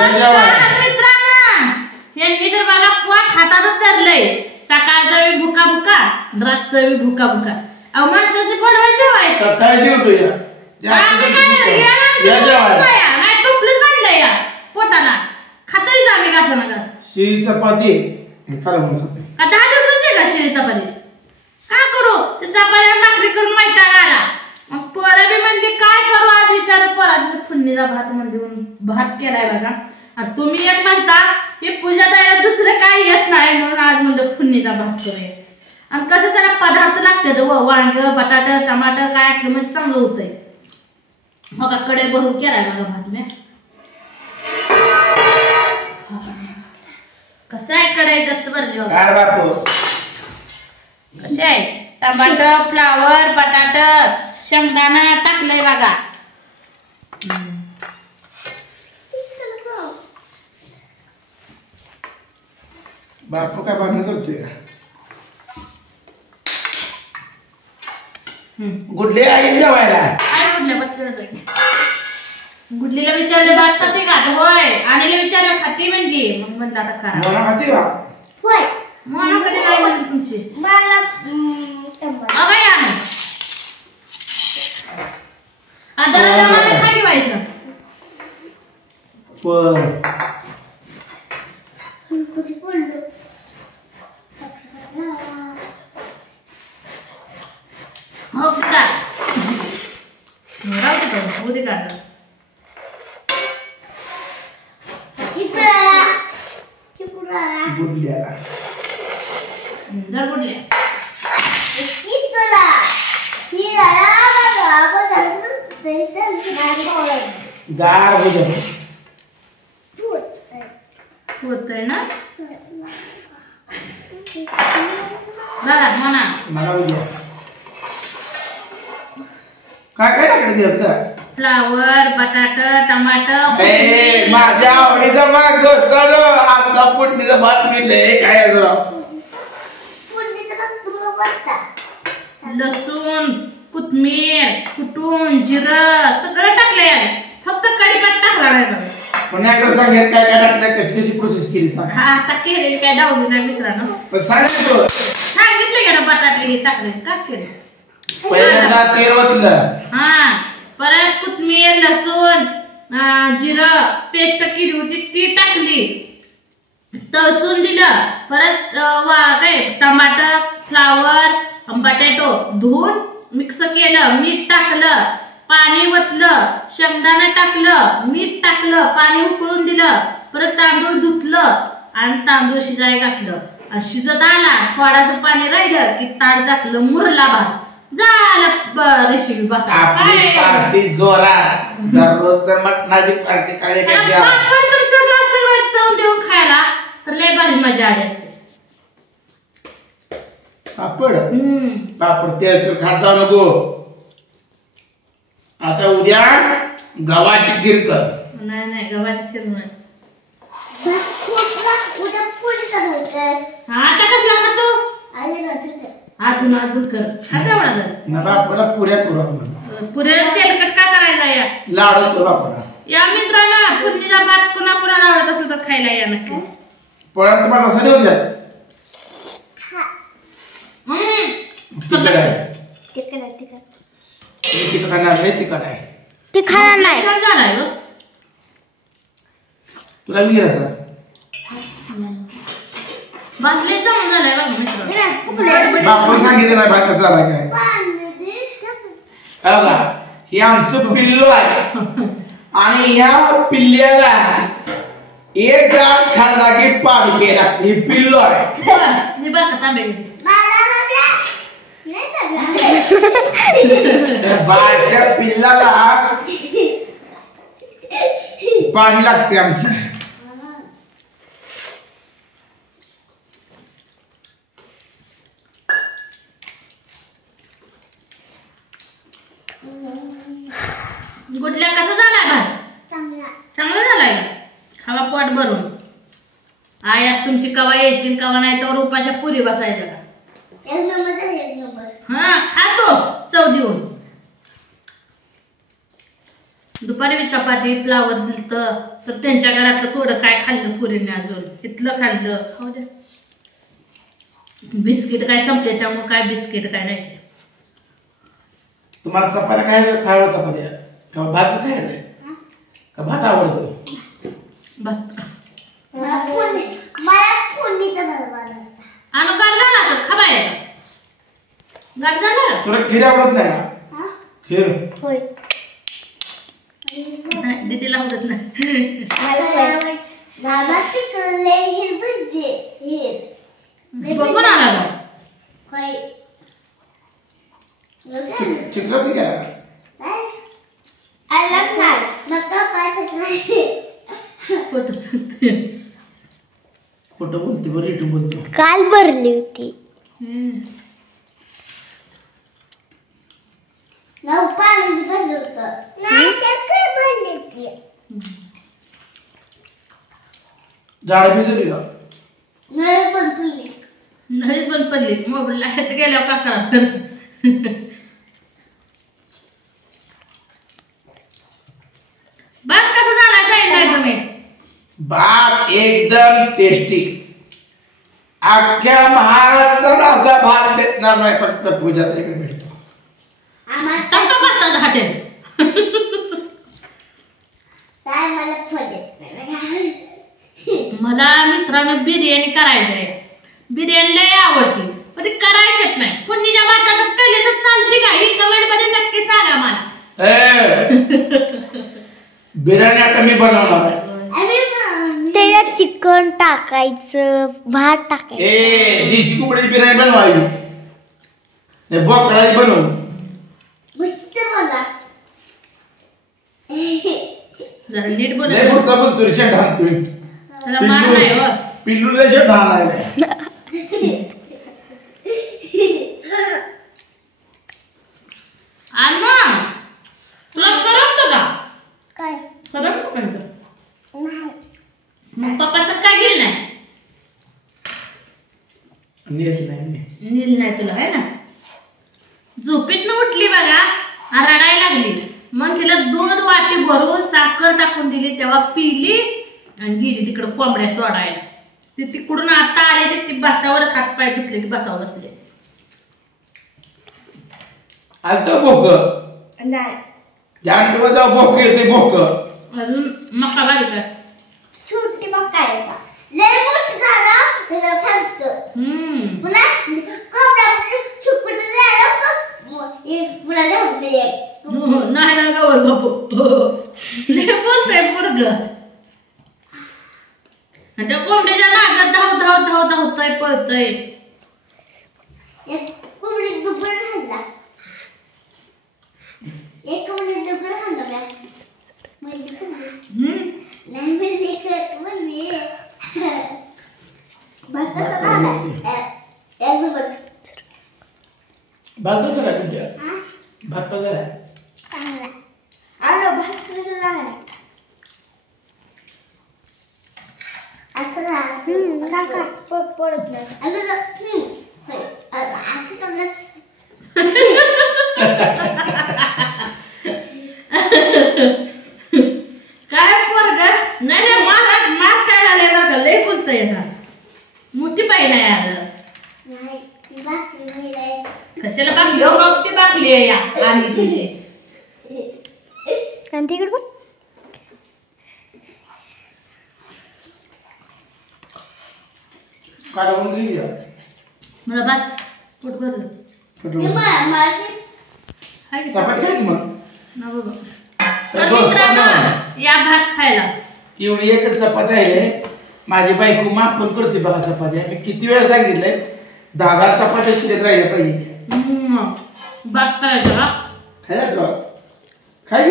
नमस्कार मित्रांनो, यांनी तर बघा पोट हातातच धरलंय. सकाळचं बी भुका भुका, रातचं बी भुका भुका. अहो माणसाची पोटवर जेवायचं. सकाळी जेवतोय. नाही टोपलीच बांधलंय या पोटाला. खातोय आम्ही घासाना घास. शिळी चपाती खाल्लं खातोय. का 10 दिवसाची का शिळी चपाती? काय करू? ते चपात्या भाकरी करून वैताग आला. मग पोरं बी म्हणते काय करू आज विचार पोराचा फुडणीचा भात म्हणजे भात केलाय बघा. आणि तुम्ही एक म्हणता हे पूजा तयार दुसरं काही येत नाही म्हणून आज म्हणलं फुडणीचा भात करूया. आणि कसं त्याला पदार्थ लागतात वांग बटाटा टमाटर काय असलं म्हणजे चांगलं होतंय. बघा कडे भरून केलाय बघा भात मी. कसं आहे कडे गच्च भरली काय बापू कसे आहे टमाटर फ्लावर बटाटा शेंगदाणा टाकलंय बघा. बापू काय भांडण करतोय? गुडले आई जेवायला. काय गुडल्या बसलं गुडलीला विचारले भात खाते का? होय. आणीला विचारलं खाते म्हणजे मग म्हणलं आता करा. मला खाते का? होय. मोना कधी नाही म्हणली तुमची. अगं या ना आता जमाने खाली व्हायचं. हो का उद्या काढ गुडल्याला जर गुडल्या गार होतंय ना दादा म्हणा मला उद्या काय काय टाकलं? फ्लावर बटाटा टमाटर माझ्या आवडीचा भाग आता फोडणीचा भात मिळलंय काय लसूण कोथिंबीर कुटून जिरं सगळं टाकलंय. फक्त कढीपत्ता टाकला नाही बघ. पुन्हा एकदा सांगेल काय काय टाकलं कशी कशी प्रोसेस केली सांग. हा आता केलेली काय डावली नाही मित्रांनो. पण सांगितलं का बटाटे हे टाकले का केलं पहिल्यांदा तेल ओतलं. हा परत कोथिंबीर लसूण जिरं पेस्ट केली होती ती टाकली. तळसून दिलं. परत काय टमाटर फ्लावर बटाटो धुवून मिक्स केलं. मीठ टाकलं पाणी वतलं शेंगदाणा टाकलं मीठ टाकलं पाणी उकळून दिलं. परत तांदूळ धुतलं आणि तांदूळ शिजायला घातलं. शिजत आला थोडासा पाणी राहिलं की ताट झाकलं मुरला भात झालं. रेसिपी बघा आपली पार्टी जोरात. दररोज तर मटणाची पार्टी काय चव देऊन खायला तर लय भारी मजा आली असते. पापड पापड तेल खात जाऊ नको. आता उद्या गव्हाची खीर कर. नाही गव्हाची खीर नाही. हा आता कसला खातो अजून अजून कर आता एवढा ना बापाला पुऱ्या करू आपण. पुऱ्याला तेलकट का करायला या लाडू करू आपण. या मित्रांनो फोडणीचा भात कुणा कुणाला आवडत असेल तर खायला या नक्की. पण तुम्हाला कसं देऊन द्या तुला मी भाजले चांगलं झालंय बघ मित्रांनो. बापून सांगितलं नाही भात झाला काय. हे आमचं पिल्लू आहे आणि ह्या पिल्ल्याला एक ग्लास खाल्ला की पाणी प्यायला लागतं. हे पिल्लू आहे. मी बघा तांबे बाळक्या पिल्लाला पाणी लागते आमच्या. गुडल्या कसा झालाय भात? चांगला झालाय का? खावा पोट भरून. आज तुमची कवा यायची कवा नाही तर उपाशा पुरी बसायच्या का? हा खातो चव देऊन. दुपारी बी चपाती फ्लावर दिलं तर त्यांच्या घरातलं थोडं काय खाल्लं पुरीने अजून इथलं खाल्लं खाऊ द्या. बिस्किट काय संपले त्यामुळे काय बिस्किट काय नाही. तुम्हाला चपात्या काय खायला चपात्या का भात खायला का भात आवडतो? बस आणू गाड झाला तर खा बाय गाड झाला तुला खीर आवडत नाही का? खीर दीदीला आवडत नाही. बघून आला मग चिकन बी करा. खोटं बोलते बरं इटून बोलतो. काल भरली होती. झाड भिजली का? नळी पण पडली मोबाईल लाईट गेल्यावर का करा. भात कसा झाला काय तुम्ही? भात एकदम टेस्टी. अख्ख्या महाराष्ट्रात असा भात भेटणार नाही फक्त पूजात इकडे भेटतो. हॉटेल मला मित्रांनो बिर्याणी करायची आहे. बिर्याणी लय आवडते पण ती करायचीच नाही. फोडणीच्या भातातच केली तर चालते का? ही कमेंट मध्ये नक्की सांगा मला. बिर्याणी आता मी बनवणार आहे. त्याच्यात चिकन टाकायचं भात टाकायचं. देशी कोंबडी बिर्याणी बनवायची बोकडाची बनवू. जरा नीट बोल. लय मोठा बोलतोय शेट हाणतोय. त्याला मार नाही हो. पिल्लू लय शेट हाणायला. आणि मग तुला करमतं का? काय करमतं का तुला? नाही मग पप्पाचं काय गेलं नाही? नील नाही तुला आहे ना. झोपेतनं उठली बघा आणि रडायला लागली. मग तिला 2 वाटी भरून साखर टाकून दिली तेव्हा पिली आणि गेली तिकडं कोंबड्या सोडायला. ती तिकडून आता आले ती भातावर हात पाय धुतले की भातावर बसले. आलतं बोक नाही जान ठेवा जाऊ बोक येते बोक. अजून मका बारीक आहे. छोटी मग काय लय मोठी झालं त्याला थांबतं. पुन्हा कोंबडा छुपट झालं पुन्हा जाऊन नाही ना गवत बापू लय बोलतोय पोरग. आणि त्या कोंबड्याच्या मागं धाव धाव धाव धावतय पळतय. कोंबडी दुबर खाल्ला. एक कोंबडी दुबर खाल्ला नाही मी लेकर म्हणली भात कसा झाला. भात कसा झाला तुमच्या? भात कसा झाला? चांगला. आलो भात कसा झाला. असं काका पडत नाही. असं समजा काय पोरग नाही मार काय झाले बरं का. लय बोलतोय ना. मोठी बाई नाही आलं कशाला बाकली हो मग ती बाकली आहे या आणि तुझी आणि तिकडे पण काढून घेऊ या. मला बस पोट भरलं. चपाती काय मग ना बाबा. तर मित्रांनो या भात खायला. एवढी एकच चपाती आहे. माझी बायको माफ पण करते बघा चपात्या. मी किती वेळा सांगितलंय 10 चपात्या शिल्लक राहिल्या पाहिजे. भात करायचं का? खायला खाय